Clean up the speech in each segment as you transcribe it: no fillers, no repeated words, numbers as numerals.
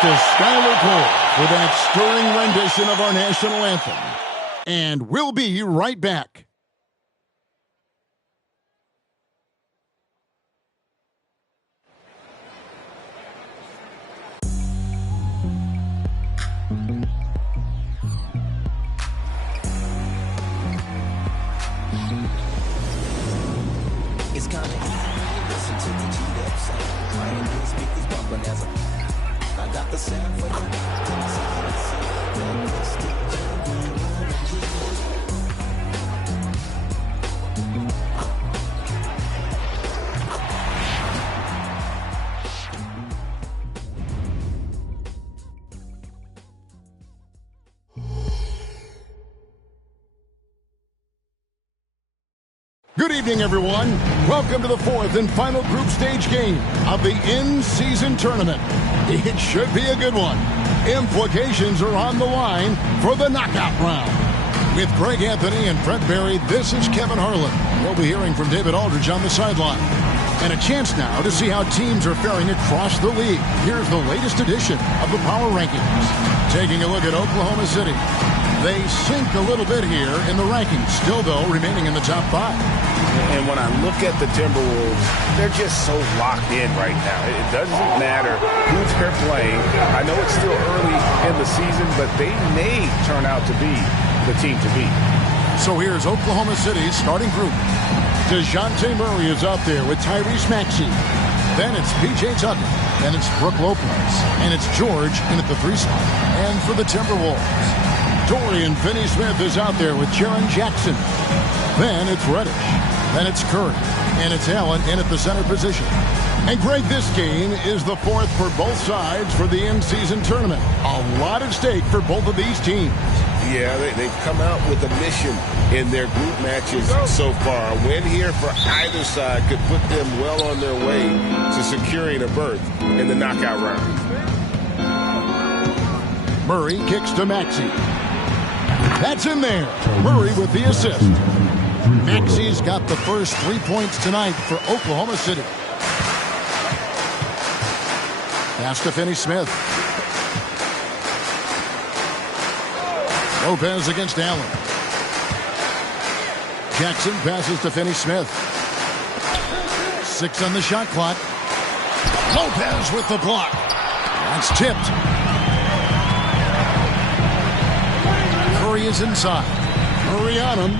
to Skylar Cole for that stirring rendition of our national anthem. And we'll be right back. It's kinda easy, listen to the G-Dep sound. I ain't hear speakers bumping as I got the sound for Good evening, everyone. Welcome to the fourth and final group stage game of the in-season tournament. It should be a good one. Implications are on the line for the knockout round. With Greg Anthony and Brett Berry, this is Kevin Harlan. We'll be hearing from David Aldridge on the sideline. And a chance now to see how teams are faring across the league. Here's the latest edition of the Power Rankings. Taking a look at Oklahoma City. They sink a little bit here in the rankings, still, though, remaining in the top 5. And when I look at the Timberwolves, they're just so locked in right now. It doesn't matter who they're playing. I know it's still early in the season, but they may turn out to be the team to beat. So here's Oklahoma City's starting group. DeJounte Murray is out there with Tyrese Maxey. Then it's P.J. Tucker. Then it's Brook Lopez. And it's George in at the 3 spot. And for the Timberwolves, Dorian Finney-Smith is out there with Jaren Jackson. Then it's Reddish. Then it's Curry. And it's Allen in at the center position. And Greg, this game is the fourth for both sides for the in-season tournament. A lot at stake for both of these teams. Yeah, they've come out with a mission in their group matches so far. A win here for either side could put them well on their way to securing a berth in the knockout round. Murray kicks to Maxey. That's in there. Murray with the assist. Maxey's got the first 3 points tonight for Oklahoma City. Pass to Finney-Smith. Lopez against Allen. Jackson passes to Finney-Smith. 6 on the shot clock. Lopez with the block. That's tipped. Curry is inside. Curry on him.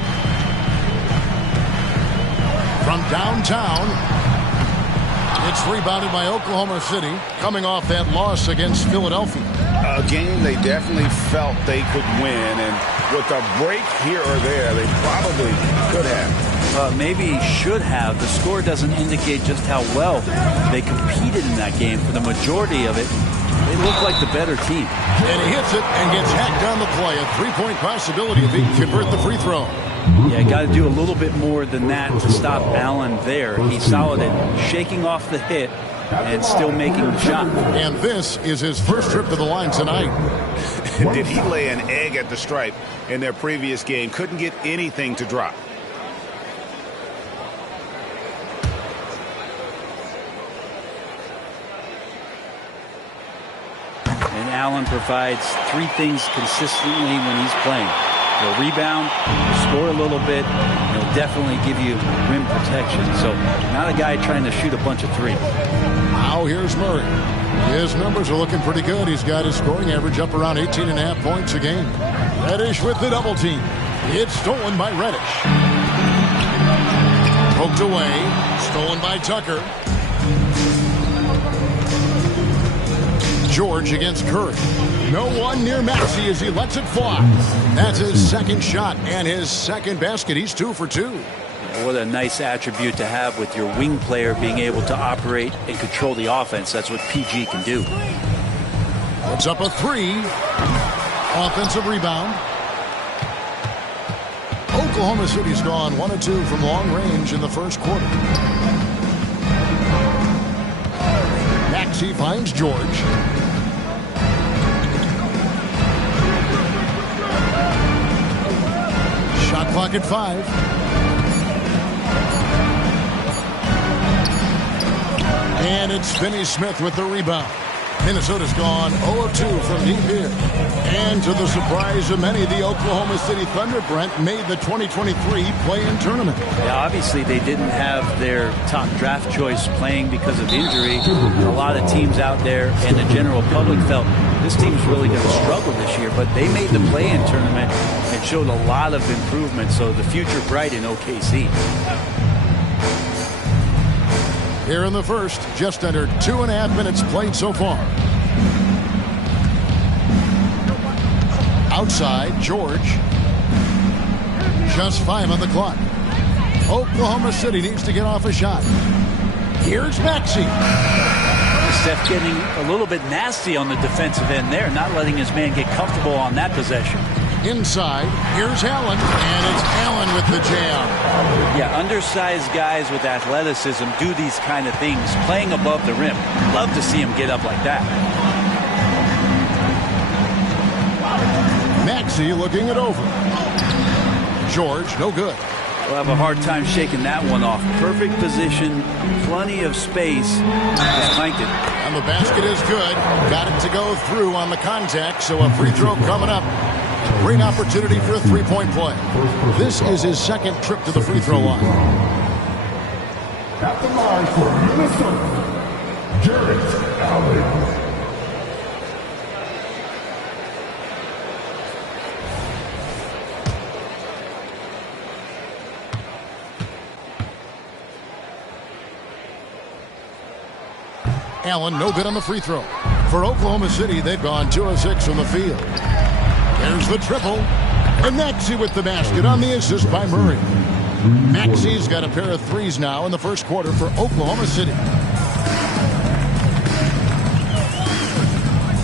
From downtown, it's rebounded by Oklahoma City, coming off that loss against Philadelphia. A game they definitely felt they could win, and with a break here or there, they probably could have. Maybe should have. The score doesn't indicate just how well they competed in that game. For the majority of it, they look like the better team. And he hits it and gets hacked on the play. A 3-point possibility if he can convert the free throw. Yeah, got to do a little bit more than that to stop Allen there. He's solid at shaking off the hit and still making the shot. And this is his first trip to the line tonight. Did he lay an egg at the stripe in their previous game? Couldn't get anything to drop. And Allen provides 3 things consistently when he's playing. He'll rebound, score a little bit, and he'll definitely give you rim protection. So not a guy trying to shoot a bunch of 3. Now here's Murray. His numbers are looking pretty good. He's got his scoring average up around 18.5 points a game. Reddish with the double team. It's stolen by Reddish. Poked away. Stolen by Tucker. George against Curry. No one near Maxey as he lets it fly. That's his second shot and his second basket. He's 2 for 2. What a nice attribute to have with your wing player being able to operate and control the offense. That's what PG can do. Puts up a 3. Offensive rebound. Oklahoma City's gone 1 of 2 from long range in the first quarter. Maxey finds George. Shot clock at 5. And it's Finney-Smith with the rebound. Minnesota's gone 0 of 2 from deep here. And to the surprise of many, the Oklahoma City Thunder, Brent, made the 2023 play-in tournament. Yeah, obviously they didn't have their top draft choice playing because of injury. A lot of teams out there and the general public felt this team's really going to struggle this year, but they made the play-in tournament and showed a lot of improvement, so the future bright in OKC. Here in the first, just under 2.5 minutes played so far. Outside, George. Just 5 on the clock. Oklahoma City needs to get off a shot. Here's Maxey. Steph getting a little bit nasty on the defensive end there, not letting his man get comfortable on that possession. Inside, here's Allen, and it's Allen with the jam. Yeah, undersized guys with athleticism do these kind of things, playing above the rim. Love to see him get up like that. Maxey looking it over. George, no good. We'll have a hard time shaking that one off. Perfect position, plenty of space. Just clanked it. And the basket is good. Got it to go through on the contact, so a free throw coming up. Great opportunity for a three-point play. This is his second trip to the free throw line. At the line for Minnesota, Jarrett Allen. Allen, no good on the free throw. For Oklahoma City, they've gone 2 of 6 from the field. There's the triple. And Maxey with the basket on the assist by Murray. Maxey's got a pair of threes now in the first quarter for Oklahoma City.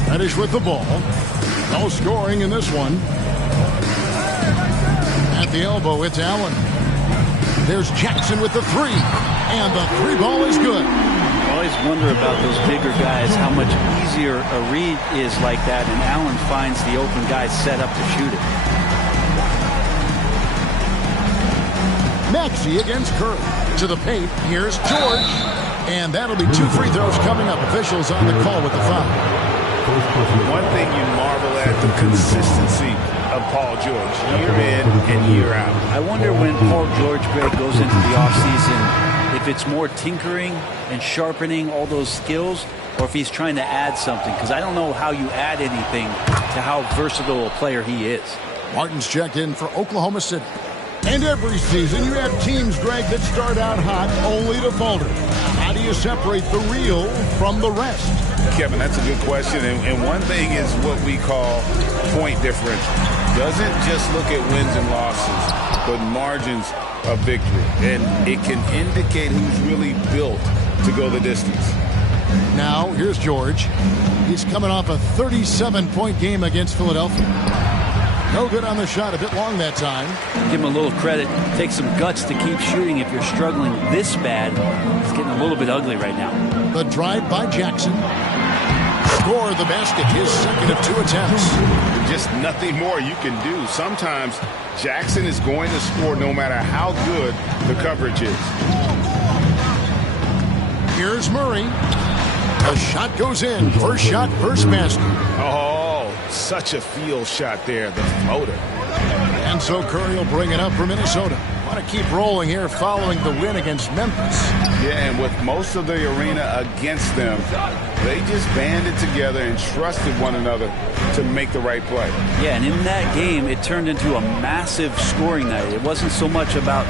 Reddish with the ball. No scoring in this one. At the elbow, it's Allen. There's Jackson with the three. And the three ball is good. I always wonder about those bigger guys, how much easier a read is like that, and Allen finds the open guy set up to shoot it. Maxey against Curry. To the paint, here's George. And that'll be 2 free throws coming up. Officials on the call with the foul. One thing you marvel at, the consistency of Paul George, year in and year out. I wonder when Paul George, Greg, goes into the offseason, if it's more tinkering and sharpening all those skills, or if he's trying to add something, because I don't know how you add anything to how versatile a player he is. Martin's checked in for Oklahoma City. And every season you have teams, Greg, that start out hot only to falter. How do you separate the real from the rest? Kevin, that's a good question. And one thing is what we call point differential. Doesn't just look at wins and losses, but margins of victory. And it can indicate who's really built to go the distance. Now, here's George. He's coming off a 37-point game against Philadelphia. No good on the shot, a bit long that time. Give him a little credit. Take some guts to keep shooting if you're struggling this bad. It's getting a little bit ugly right now. The drive by Jackson. Score the basket, his second of 2 attempts. Just nothing more you can do. Sometimes Jackson is going to score no matter how good the coverage is. Here's Murray. The shot goes in. First shot, first basket. Oh, such a field shot there, the floater. And so Curry will bring it up for Minnesota. Want to keep rolling here following the win against Memphis. Yeah, and with most of the arena against them, they just banded together and trusted one another to make the right play. Yeah, and in that game, it turned into a massive scoring night. It wasn't so much about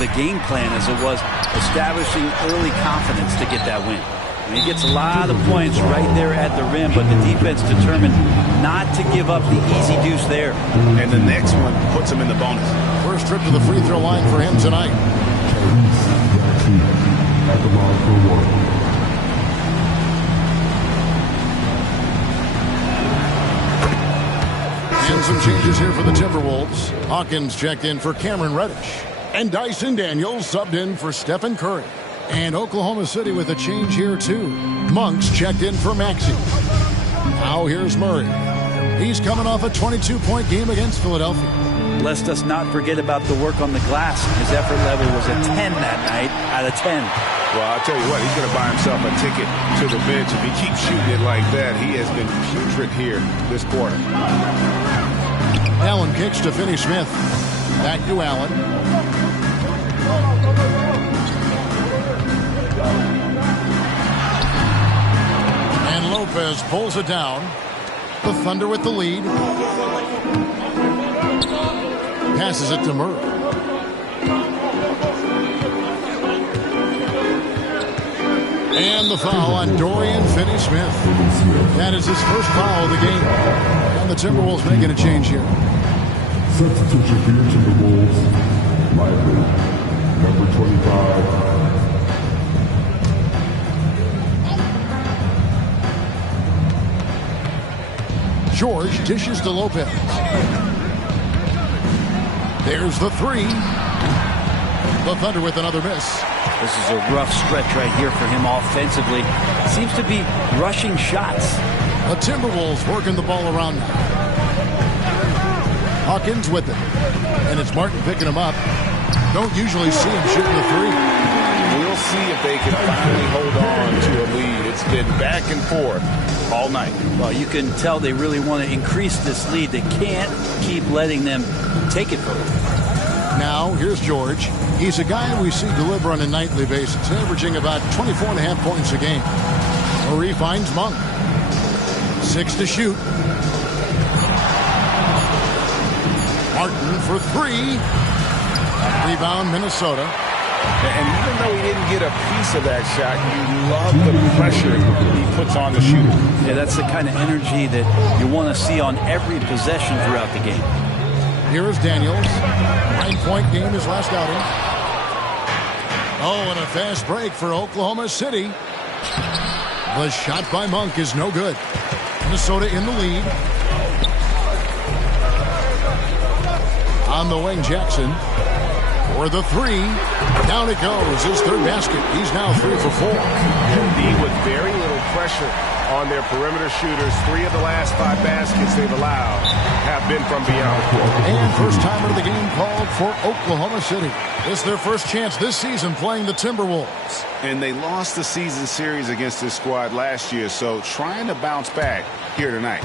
the game plan as it was establishing early confidence to get that win. And he gets a lot of points right there at the rim, but the defense determined not to give up the easy deuce there. And the next one puts him in the bonus. First trip to the free throw line for him tonight. At the line for one. And some changes here for the Timberwolves. Hawkins checked in for Cameron Reddish. And Dyson Daniels subbed in for Stephen Curry. And Oklahoma City with a change here, too. Monks checked in for Maxey. Now here's Murray. He's coming off a 22-point game against Philadelphia. Let's us not forget about the work on the glass. His effort level was a 10 that night out of 10. Well, I'll tell you what, he's going to buy himself a ticket to the bench. If he keeps shooting it like that, he has been putrid here this quarter. Allen kicks to Finney-Smith. Back to Allen. And Lopez pulls it down. The Thunder with the lead. Passes it to Murray. And the foul on Dorian Finney-Smith. That is his first foul of the game. And the Timberwolves making a change here. Substitution for your Timberwolves. Lively, number 25. George dishes to Lopez. There's the three. The Thunder with another miss. This is a rough stretch right here for him offensively. Seems to be rushing shots. The Timberwolves working the ball around now. Hawkins with it. And it's Martin picking him up. Don't usually see him shooting the three. We'll see if they can finally hold on to a lead. It's been back and forth all night. Well, you can tell they really want to increase this lead. They can't keep letting them take it from them. Now, here's George. He's a guy we see deliver on a nightly basis, averaging about 24.5 points a game. Murray finds Monk. 6 to shoot. Martin for 3. Rebound, Minnesota. And even though he didn't get a piece of that shot, you love the pressure he puts on the shooter. Yeah, that's the kind of energy that you want to see on every possession throughout the game. Here is Daniels. 9-point game his last outing. Oh, and a fast break for Oklahoma City. The shot by Monk is no good. Minnesota in the lead. On the wing, Jackson. For the three. Down it goes. His third basket. He's now 3 for 4. Indeed, with very little pressure on their perimeter shooters. 3 of the last 5 baskets they've allowed have been from beyond. And first timer of the game called for Oklahoma City. This is their first chance this season playing the Timberwolves. And they lost the season series against this squad last year, so trying to bounce back here tonight.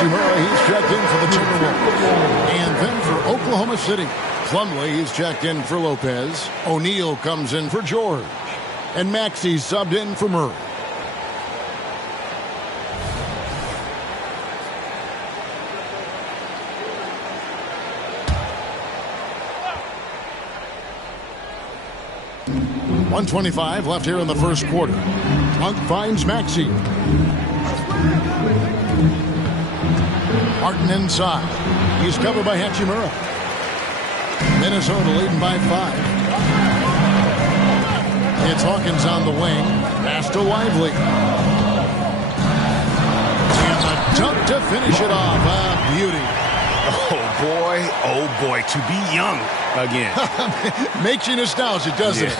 He's checked in for the Timberwolves. And then for Oklahoma City, Plumlee is checked in for Lopez. O'Neal comes in for George. And Maxey subbed in for Murray. .125 left here in the first quarter. Monk finds Maxey. Martin inside. He's covered by Hachimura. Minnesota leading by 5. It's Hawkins on the wing. Pass to Lively. And a dunk to finish it off. A beauty. Oh boy, to be young again. Makes you nostalgic, doesn't it?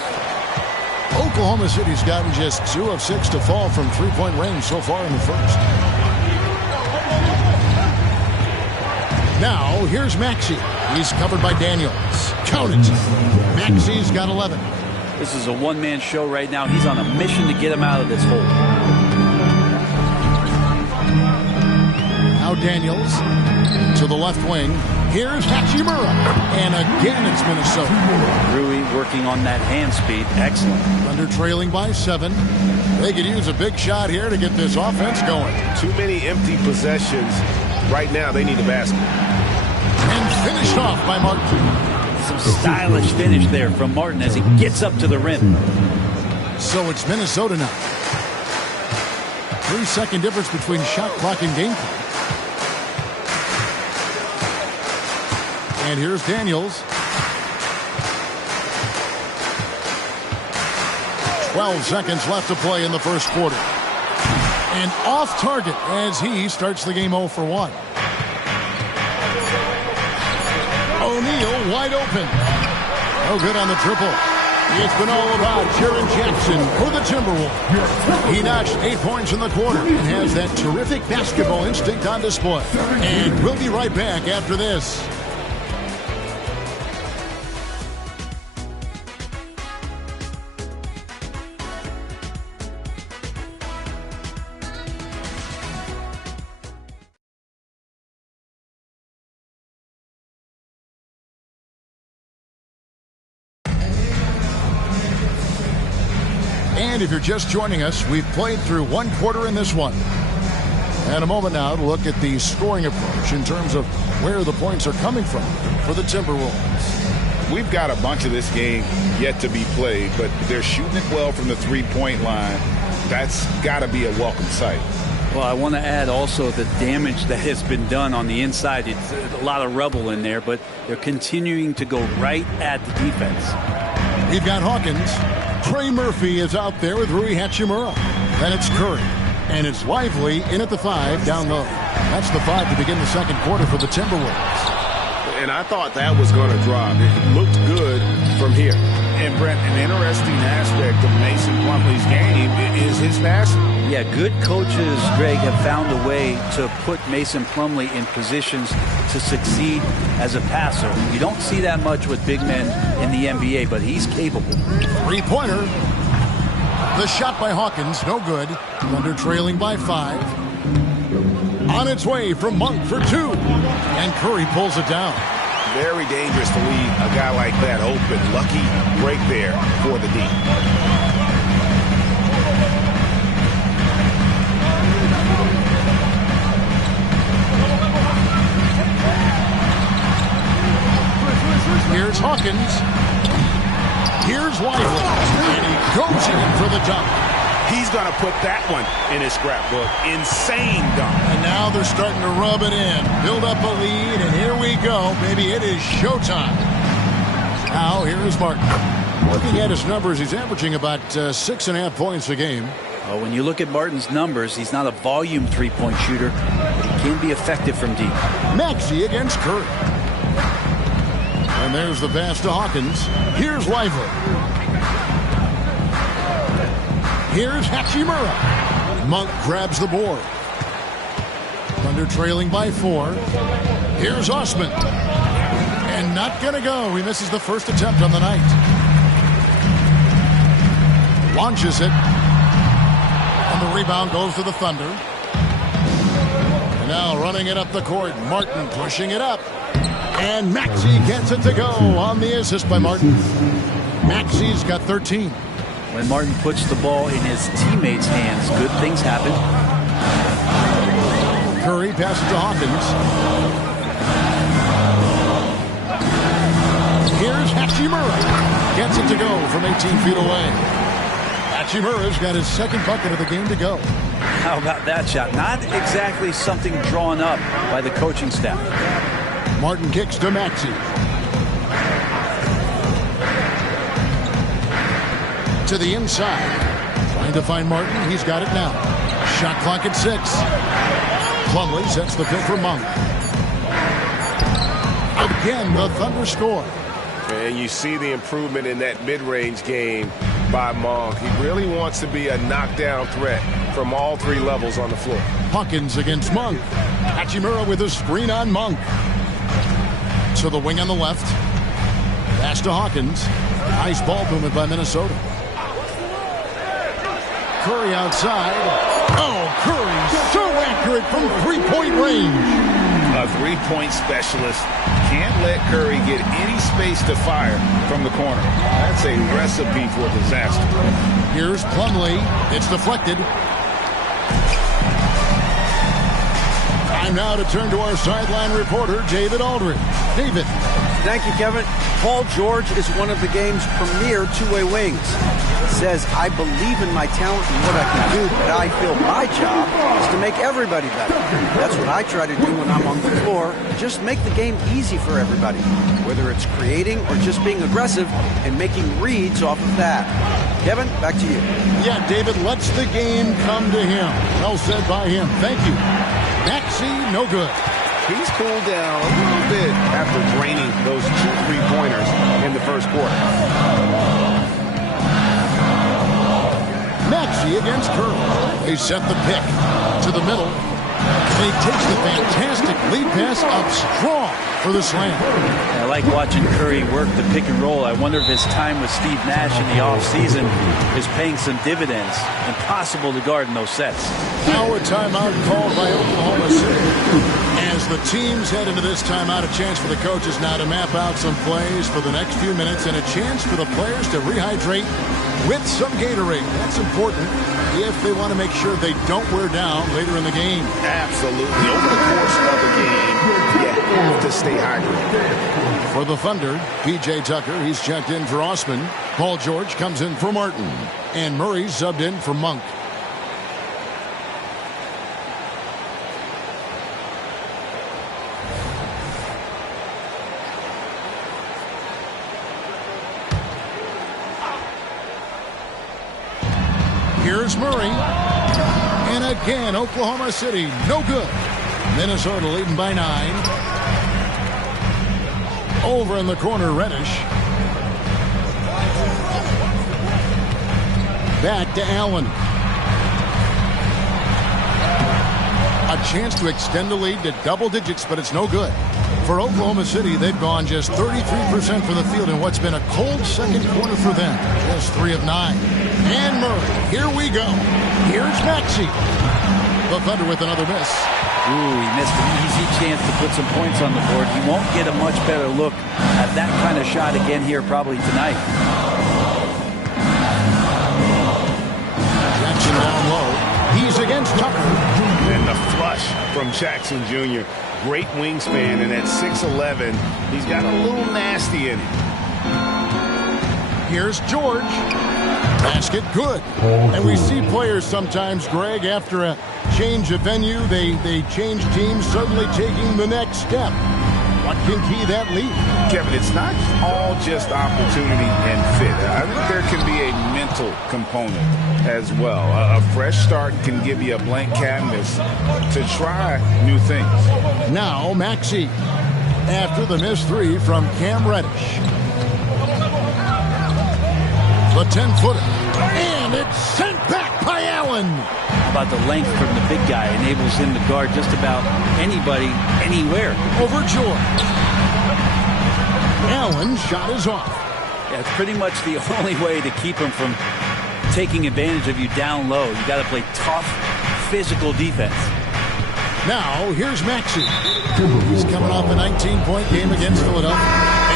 Oklahoma City's gotten just 2 of 6 to fall from three-point range so far in the first. Now, here's Maxey. He's covered by Daniels. Count it. Maxey's got 11. This is a one-man show right now. He's on a mission to get him out of this hole. Now Daniels to the left wing. Here's Hachimura. And again, it's Minnesota. Rui working on that hand speed. Excellent. Thunder trailing by 7. They could use a big shot here to get this offense going. Too many empty possessions. Right now, they need a basket. And finished off by Martin. Some stylish finish there from Martin as he gets up to the rim. So it's Minnesota now. 3-second difference between shot clock and game clock. And here's Daniels. 12 seconds left to play in the first quarter. And off target as he starts the game 0 for 1. O'Neal wide open. No good on the triple. It's been all about Jaren Jackson for the Timberwolves. He notched 8 points in the quarter and has that terrific basketball instinct on display. And we'll be right back after this. And if you're just joining us, we've played through 1 quarter in this one. And a moment now to look at the scoring approach in terms of where the points are coming from for the Timberwolves. We've got a bunch of this game yet to be played, but they're shooting it well from the three-point line. That's got to be a welcome sight. Well, I want to add also the damage that has been done on the inside. It's a lot of rubble in there, but they're continuing to go right at the defense. We've got Hawkins. Trey Murphy is out there with Rui Hachimura. Then it's Curry. And it's Lively in at the 5 down low. That's the 5 to begin the second quarter for the Timberwolves. And I thought that was going to drop. It looked good from here. And Brent, an interesting aspect of Mason Plumlee's game is his passing. Yeah, good coaches, Greg, have found a way to put Mason Plumlee in positions to succeed as a passer. You don't see that much with big men in the NBA, but he's capable. Three-pointer. The shot by Hawkins, no good. Thunder trailing by 5. On its way from Monk for 2. And Curry pulls it down. Very dangerous to leave a guy like that open. Lucky break there for the D. Here's Hawkins. Here's Lively. And he goes in for the dunk. He's going to put that one in his scrapbook. Insane dunk. And now they're starting to rub it in. Build up a lead, and here we go. Maybe it is showtime. Now, here's Martin. Looking at his numbers, he's averaging about 6.5 points a game. Well, when you look at Martin's numbers, he's not a volume three-point shooter, but he can be effective from deep. Maxey against Curry. And there's the pass to Hawkins. Here's Lively. Here's Hachimura. Monk grabs the board. Thunder trailing by 4. Here's Osman. And not going to go. He misses the first attempt on the night. Launches it. And the rebound goes to the Thunder. And now running it up the court. Martin pushing it up. And Maxey gets it to go on the assist by Martin. Maxey's got 13. When Martin puts the ball in his teammates' hands, good things happen. Curry passes to Hawkins. Here's Hachimura. Gets it to go from 18 feet away. Hachimura's got his second bucket of the game to go. How about that shot? Not exactly something drawn up by the coaching staff. Martin kicks to Maxey. To the inside. Trying to find Martin. He's got it now. Shot clock at 6. Plumlee sets the pick for Monk. Again, the Thunder score. And you see the improvement in that mid-range game by Monk. He really wants to be a knockdown threat from all 3 levels on the floor. Hawkins against Monk. Hachimura with a screen on Monk. To the wing on the left. Pass to Hawkins. Nice ball movement by Minnesota. Curry outside. Oh, Curry so accurate from three-point range. A three-point specialist can't let Curry get any space to fire from the corner. That's a recipe for disaster. Here's Plumlee. It's deflected. Time now to turn to our sideline reporter, David Aldridge. David. Thank you, Kevin. Paul George is one of the game's premier two-way wings. He says, I believe in my talent and what I can do, but I feel my job is to make everybody better. That's what I try to do when I'm on the floor. Just make the game easy for everybody, whether it's creating or just being aggressive and making reads off of that. Kevin, back to you. Yeah, David lets the game come to him. Well said by him. Thank you. Maxey, no good. He's cooled down a little bit after draining those 2 3-pointers in the first quarter. Maxey against Curry. They set the pick to the middle. And he takes the fantastic lead pass up strong for the slam. I like watching Curry work the pick and roll. I wonder if his time with Steve Nash in the offseason is paying some dividends. Impossible to guard in those sets. Now a timeout called by Oklahoma City. As the teams head into this timeout, a chance for the coaches now to map out some plays for the next few minutes and a chance for the players to rehydrate with some Gatorade. That's important if they want to make sure they don't wear down later in the game. Absolutely. Over the course of the game, you have to stay hydrated. For the Thunder, P.J. Tucker, he's checked in for Osman. Paul George comes in for Martin. And Murray subbed in for Monk. Here's Murray. And again, Oklahoma City, no good. Minnesota leading by 9. Over in the corner, Reddish. Back to Allen. A chance to extend the lead to double digits, but it's no good. For Oklahoma City, they've gone just 33% for the field in what's been a cold second quarter for them. Just 3 of 9. And Murray, here we go. Here's Maxey. The Thunder with another miss. Ooh, he missed an easy chance to put some points on the board. He won't get a much better look at that kind of shot again here probably tonight. Jackson down low. He's against Tucker. And the flush from Jackson Jr. Great wingspan, and at 6'11", he's got a little nasty in him. Here's George. Basket good. And we see players sometimes, Greg, after a change of venue, they change teams, suddenly taking the next step. What can key that lead? Kevin, it's not all just opportunity and fit. I think there can be a mental component as well. A fresh start can give you a blank canvas to try new things. Now Maxey after the missed 3 from Cam Reddish. The 10-footer. And it's sent back by Allen. How about the length from the big guy? Enables him to guard just about anybody, anywhere. Over George. Allen's shot is off. Yeah, it's pretty much the only way to keep him from taking advantage of you down low. You got to play tough, physical defense. Now, here's Maxey. He's coming off a 19-point game against Philadelphia.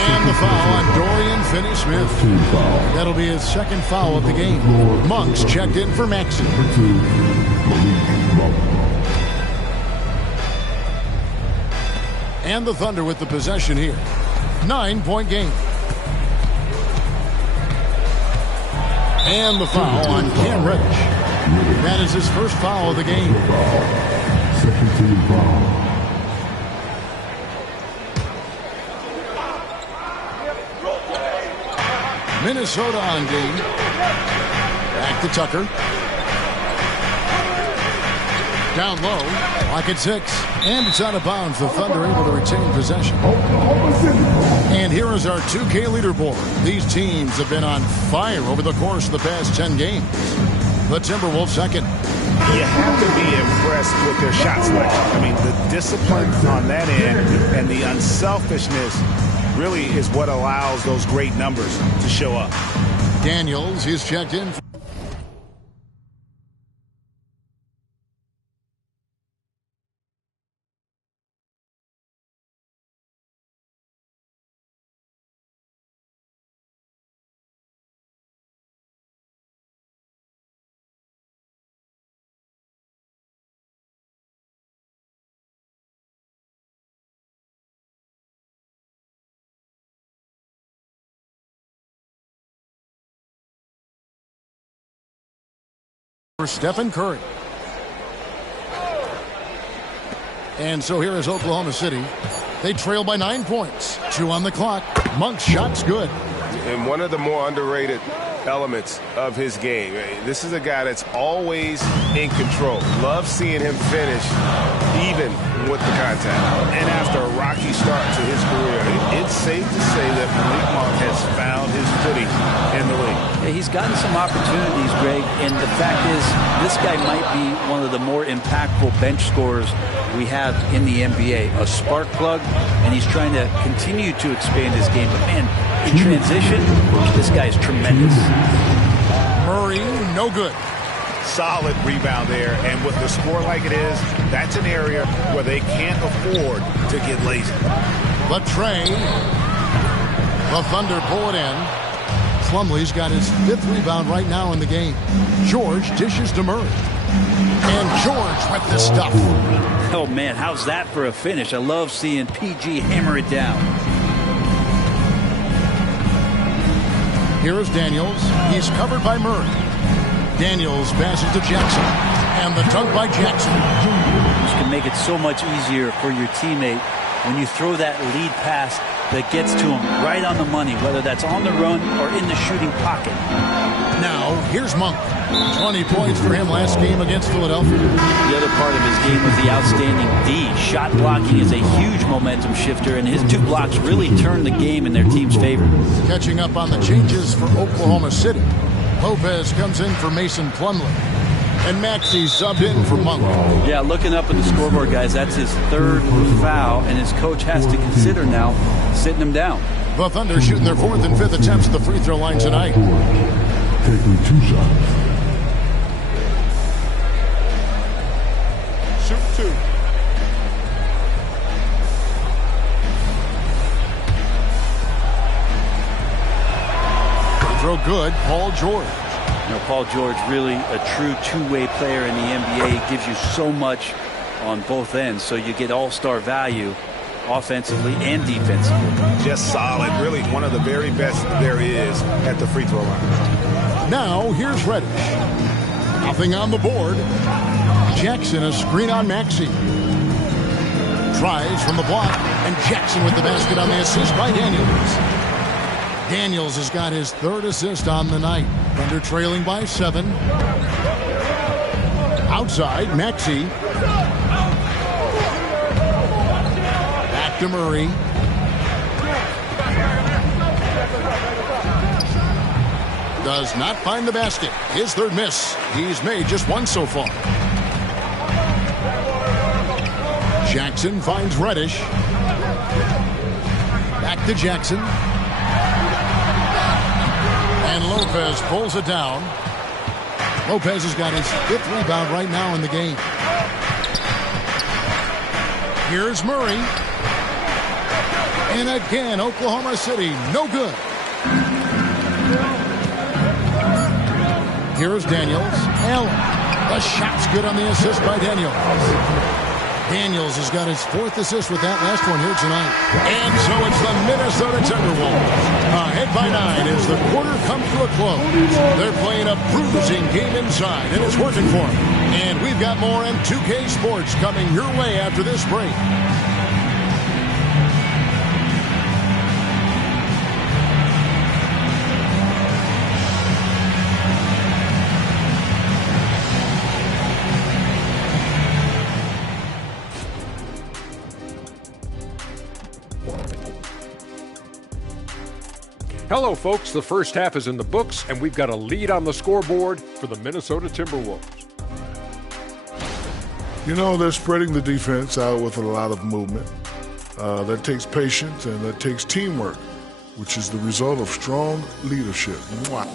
And the foul on Dorian Finney-Smith. That'll be his second foul of the game. Monk's checked in for Maxey. And the Thunder with the possession here. 9-point game. And the foul on Cam Reddish. That is his first foul of the game. Second team foul. Minnesota on game. Back to Tucker. Down low. Clock at 6. And it's out of bounds. The Thunder able to retain possession. And here is our 2K leaderboard. These teams have been on fire over the course of the past 10 games. The Timberwolves second. you have to be impressed with their shot selection. I mean, the discipline on that end and the unselfishness really is what allows those great numbers to show up. Daniels is checked in. For Stephen Curry. And so here is Oklahoma City. They trail by 9 points. 2 on the clock. Monk's shot's good. And one of the more underrated elements of his game. This is a guy that's always in control. Love seeing him finish even with the contact. And after a rocky start to his career, it's safe to say that Malik Monk has found his footing in the league. Yeah, he's gotten some opportunities, Greg, and the fact is this guy might be one of the more impactful bench scorers we have in the NBA. A spark plug, and he's trying to continue to expand his game. But, man, in transition, this guy is tremendous. Murray, no good. Solid rebound there, and with the score like it is, that's an area where they can't afford to get lazy. But Trey, the Thunder pull it in. Plumlee's got his 5th rebound right now in the game. George dishes to Murray. And George with the stuff. Oh, man, how's that for a finish? I love seeing PG hammer it down. Here is Daniels. He's covered by Murray. Daniels passes to Jackson. And the dunk by Jackson. This can make it so much easier for your teammate when you throw that lead pass that gets to him right on the money, whether that's on the run or in the shooting pocket. Now, here's Monk. 20 points for him last game against Philadelphia. The other part of his game was the outstanding D. Shot blocking is a huge momentum shifter, and his 2 blocks really turned the game in their team's favor. Catching up on the changes for Oklahoma City. Lopez comes in for Mason Plumlee. And Maxey subbed in for Monk. Yeah, looking up at the scoreboard, guys, that's his 3rd foul, and his coach has to consider now sitting him down. The Thunder shooting their 4th and 5th attempts at the free throw line tonight. Taking 2 shots. Shoot 2. Throw good, Paul George. You know, Paul George, really a true 2-way player in the NBA. He gives you so much on both ends, so you get all-star value offensively and defensively. Just solid, really one of the very best there is at the free throw line. Now, here's Reddish. Nothing on the board. Jackson, a screen on Maxey. Tries from the block, and Jackson with the basket on the assist by Daniels. Daniels has got his 3rd assist on the night. Thunder trailing by 7. Outside, Maxey. Back to Murray. Does not find the basket. His 3rd miss. He's made just 1 so far. Jackson finds Reddish. Back to Jackson. And Lopez pulls it down. Lopez has got his 5th rebound right now in the game. Here's Murray. And again, Oklahoma City, no good. Here's Daniels. Allen. The shot's good on the assist by Daniels. Daniels has got his 4th assist with that last one here tonight. And so it's the Minnesota Timberwolves. Ahead by 9 as the quarter comes to a close. They're playing a bruising game inside, and it's working for them. And we've got more M2K Sports coming your way after this break. Hello, folks. The first half is in the books, and we've got a lead on the scoreboard for the Minnesota Timberwolves. You know, they're spreading the defense out with a lot of movement. That takes patience and that takes teamwork, which is the result of strong leadership. Mwah.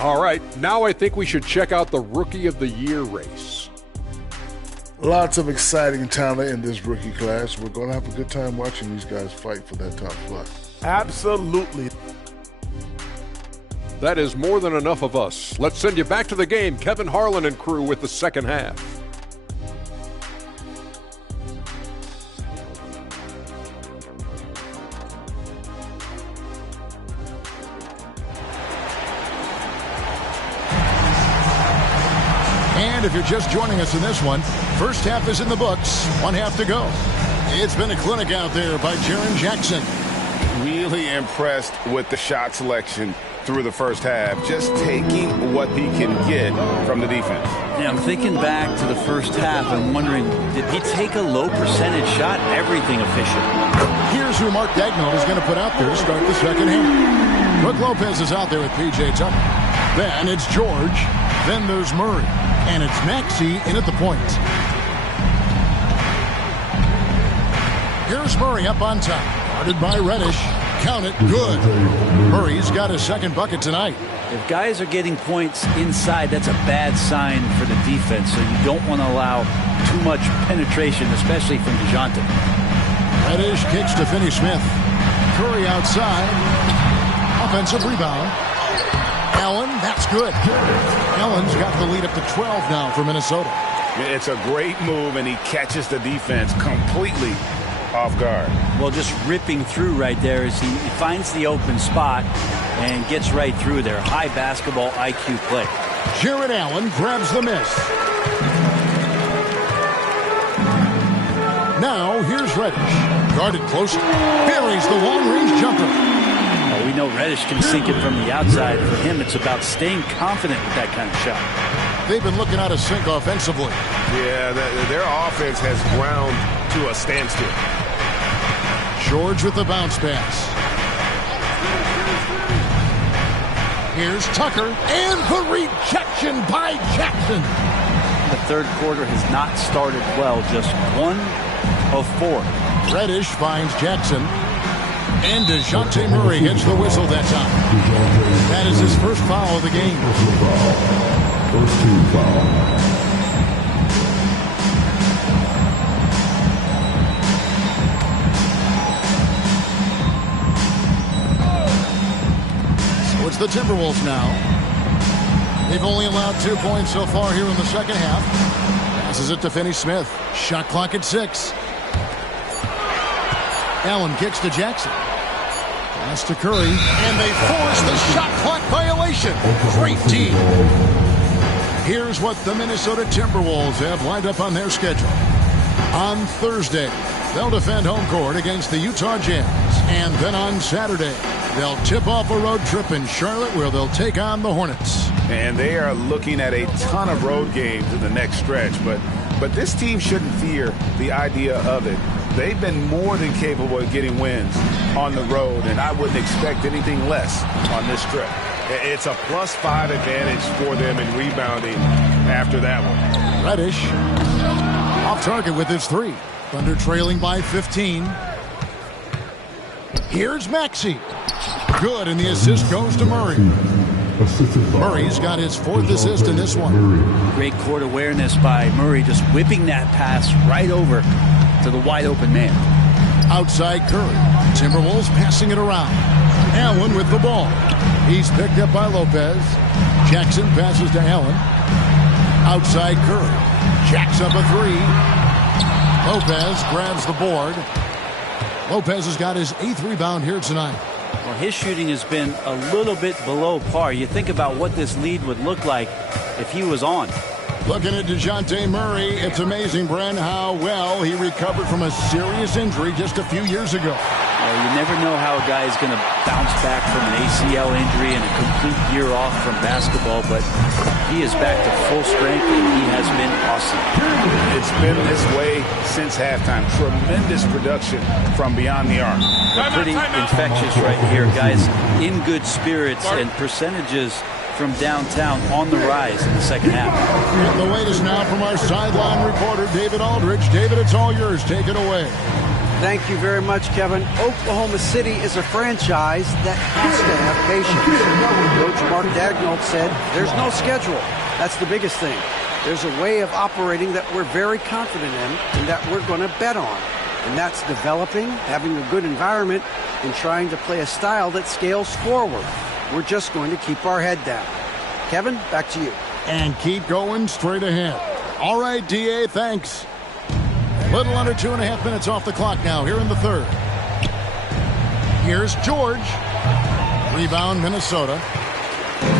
All right, now I think we should check out the Rookie of the Year race. Lots of exciting talent in this rookie class. We're going to have a good time watching these guys fight for that top spot. Absolutely. That is more than enough of us. Let's send you back to the game, Kevin Harlan and crew with the second half. And if you're just joining us in this one, first half is in the books, one half to go. It's been a clinic out there by Jaren Jackson. Really impressed with the shot selection through the first half, just taking what he can get from the defense. Yeah, I'm thinking back to the first half. I'm wondering, did he take a low percentage shot? Everything efficient. Here's who Mark Daigneault is going to put out there to start the second half. Brook Lopez is out there with P.J. Tucker. Then it's George. Then there's Murray. And it's Maxey in at the point. Here's Murray up on top. Guarded by Reddish. Count it. Good. Murray's got his second bucket tonight. If guys are getting points inside, that's a bad sign for the defense. So you don't want to allow too much penetration, especially from DeJounte. Reddish kicks to Finney-Smith. Curry outside. Offensive rebound. Allen, that's good. Allen's got the lead up to 12 now for Minnesota. It's a great move, and he catches the defense completely off guard. Well, just ripping through right there as he finds the open spot and gets right through there. High basketball IQ play. Jared Allen grabs the miss. Now here's Reddish. Guarded closely. Buries the long-range jumper. We know Reddish can sink it from the outside. For him, it's about staying confident with that kind of shot. They've been looking out of sync offensively. Yeah, their offense has ground to a standstill. George with the bounce pass. Here's Tucker, and the rejection by Jackson. The third quarter has not started well, just 1 of 4. Reddish finds Jackson. And DeJounte Murray gets the whistle that time. That is his first foul of the game. First team foul. So it's the Timberwolves now. They've only allowed 2 points so far here in the second half. Passes it to Finney-Smith. Shot clock at 6. Allen kicks to Jackson. Pass to Curry, and they force the shot clock violation. Great D. Here's what the Minnesota Timberwolves have lined up on their schedule. On Thursday, they'll defend home court against the Utah Jazz. And then on Saturday, they'll tip off a road trip in Charlotte where they'll take on the Hornets. And they are looking at a ton of road games in the next stretch, but this team shouldn't fear the idea of it. They've been more than capable of getting wins on the road, and I wouldn't expect anything less on this trip. It's a +5 advantage for them in rebounding after that one. Reddish off target with his 3. Thunder trailing by 15. Here's Maxey. Good, and the assist goes to Murray. Murray's got his 4th assist in this one. Great court awareness by Murray, just whipping that pass right over to the wide open man. Outside Curry. Timberwolves passing it around. Allen with the ball. He's picked up by Lopez. Jackson passes to Allen. Outside Curry. Jacks up a 3. Lopez grabs the board. Lopez has got his 8th rebound here tonight. Well, his shooting has been a little bit below par. You think about what this lead would look like if he was on. Looking at DeJounte Murray, it's amazing, Bren, how well he recovered from a serious injury just a few years ago. Well, you never know how a guy is going to bounce back from an ACL injury and a complete year off from basketball, but he is back to full strength, and he has been awesome. It's been this way since halftime. Tremendous production from beyond the arc. They're pretty infectious right here, guys. In good spirits, and percentages from downtown on the rise in the second half. The latest now from our sideline reporter, David Aldridge. David, it's all yours. Take it away. Thank you very much, Kevin. Oklahoma City is a franchise that has to have patience. Coach Mark Daigneault said there's no schedule. That's the biggest thing. There's a way of operating that we're very confident in and that we're going to bet on. And that's developing, having a good environment, and trying to play a style that scales forward. We're just going to keep our head down. Kevin, back to you. And keep going straight ahead. All right, D.A., thanks. Little under 2.5 minutes off the clock now here in the third. Here's George. Rebound, Minnesota.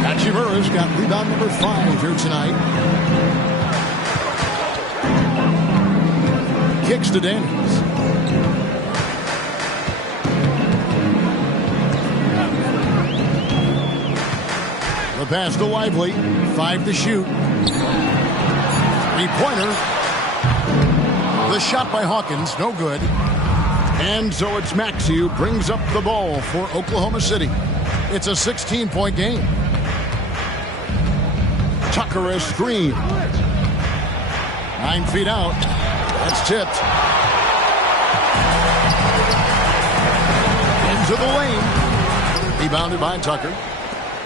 Hachimura's got rebound number 5 here tonight. Kicks to Daniels. The pass to Lively. 5 to shoot. Three-pointer. The shot by Hawkins, no good. And so it's Maxey who brings up the ball for Oklahoma City. It's a 16-point game. Tucker a screen. 9 feet out. That's tipped. Into the lane. Rebounded by Tucker.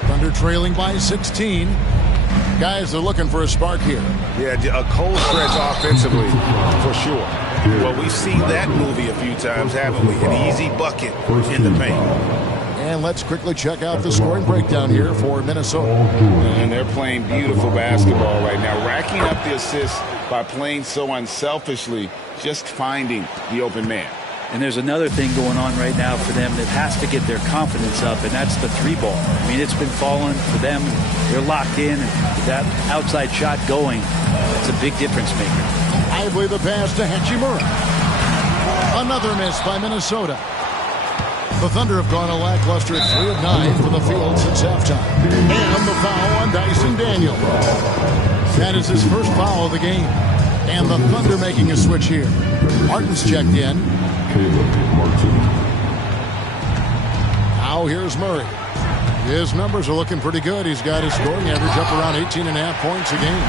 Thunder trailing by 16. Guys are looking for a spark here. Yeah, a cold stretch offensively, for sure. Well, we've seen that movie a few times, haven't we? An easy bucket in the paint. And let's quickly check out the scoring breakdown here for Minnesota. And they're playing beautiful basketball right now, racking up the assists by playing so unselfishly, just finding the open man. And there's another thing going on right now for them that has to get their confidence up, and that's the three ball. I mean, it's been falling for them. They're locked in. With that outside shot going, it's a big difference maker. Lively the pass to Hachimura. Another miss by Minnesota. The Thunder have gone a lackluster 3 of 9 from the field since halftime. And the foul on Dyson Daniels. That is his first foul of the game. And the Thunder making a switch here. Martin's checked in. Now here's Murray. His numbers are looking pretty good. He's got his scoring average up around 18.5 points a game.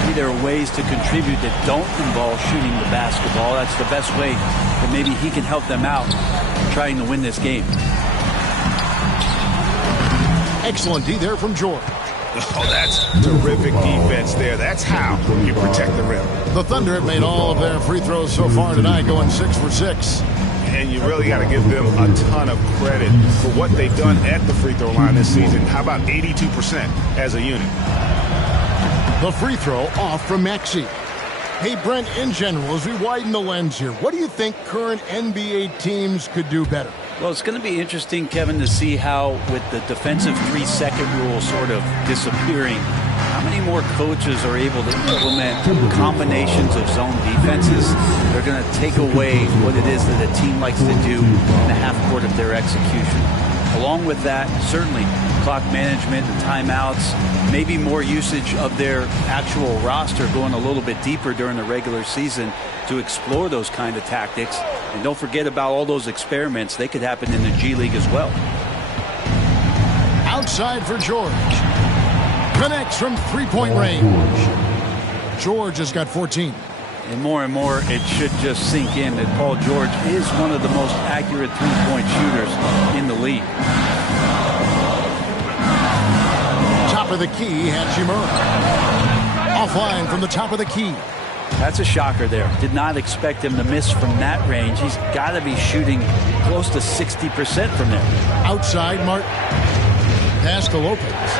Maybe there are ways to contribute that don't involve shooting the basketball. That's the best way that maybe he can help them out trying to win this game. Excellent D there from George. Oh, that's terrific defense there. That's how you protect the rim. The Thunder have made all of their free throws so far tonight, going 6 for 6. And you really got to give them a ton of credit for what they've done at the free throw line this season. How about 82% as a unit? The free throw off from Maxey. Hey, Brent, in general, as we widen the lens here, what do you think current NBA teams could do better? Well, it's going to be interesting, Kevin, to see how, with the defensive 3-second rule sort of disappearing, how many more coaches are able to implement combinations of zone defenses. They're going to take away what it is that a team likes to do in the half court of their execution. Along with that, certainly clock management and timeouts, maybe more usage of their actual roster going a little bit deeper during the regular season to explore those kind of tactics. And don't forget about all those experiments. They could happen in the G League as well. Outside for George. Connects from three-point range. George has got 14. And more, it should just sink in that Paul George is one of the most accurate three-point shooters in the league. Top of the key, Hachimura. Offline from the top of the key. That's a shocker there. Did not expect him to miss from that range. He's got to be shooting close to 60% from there. Outside, Martin. Pass to Lopez.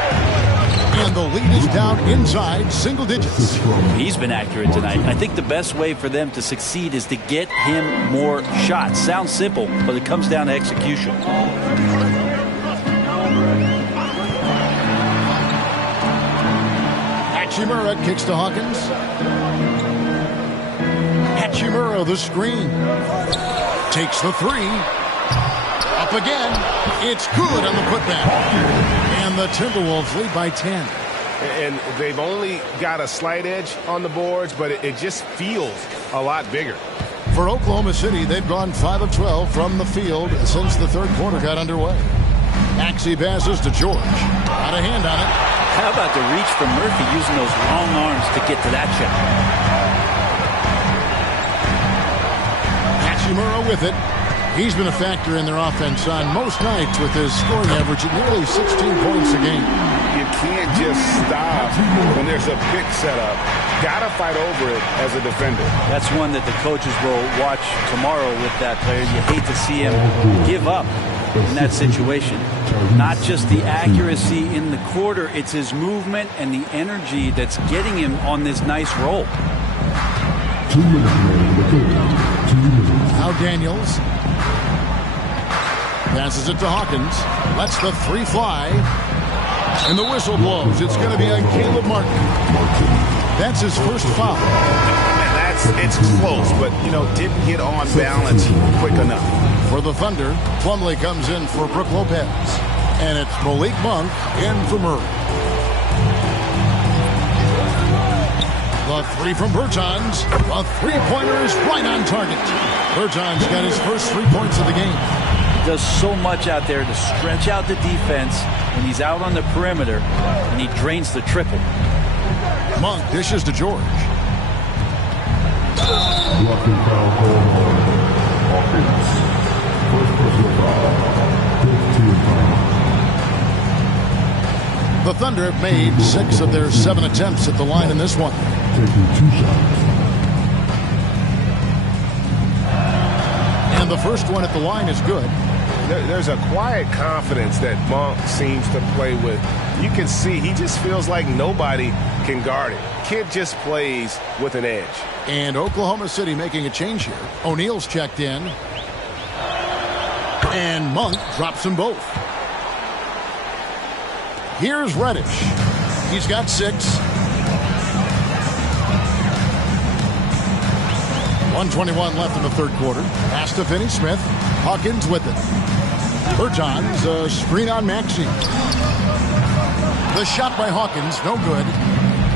And the lead is down inside single digits. He's been accurate tonight. I think the best way for them to succeed is to get him more shots. Sounds simple, but it comes down to execution. Hachimura kicks to Hawkins. Hachimura, the screen. Takes the three. Up again. It's good on the putback. And the Timberwolves lead by 10. And they've only got a slight edge on the boards, but it just feels a lot bigger. For Oklahoma City, they've gone 5 of 12 from the field since the third quarter got underway. Maxey passes to George. Got a hand on it. How about the reach from Murphy using those long arms to get to that shot? Hachimura with it. He's been a factor in their offense on most nights with his scoring average at nearly 16 points a game. You can't just stop when there's a pick set up. Got to fight over it as a defender. That's one that the coaches will watch tomorrow with that player. You hate to see him give up in that situation. Not just the accuracy in the quarter, it's his movement and the energy that's getting him on this nice roll. 2 minutes remaining. Now Daniels passes it to Hawkins. Lets the three fly. And the whistle blows. It's going to be on Caleb Martin. That's his first foul. And it's close, but, didn't get on balance quick enough. For the Thunder, Plumlee comes in for Brook Lopez. And it's Malik Monk in for Murray. The three from Bertans. A three-pointer is right on target. Bertans got his first 3 points of the game. He does so much out there to stretch out the defense when he's out on the perimeter, and he drains the triple. Monk dishes to George. Blocking foul called on Hawkins. First personal foul. 15 foul. The Thunder have made 6 of their 7 attempts at the line in this one. Taking 2 shots. And the first one at the line is good. There's a quiet confidence that Monk seems to play with. You can see he just feels like nobody can guard him. Kid just plays with an edge. And Oklahoma City making a change here. O'Neal's checked in. And Monk drops them both. Here's Reddish. He's got 6. 1:21 left in the third quarter. Pass to Finney-Smith. Hawkins with it. Bertans, a screen on Maxey. The shot by Hawkins, no good.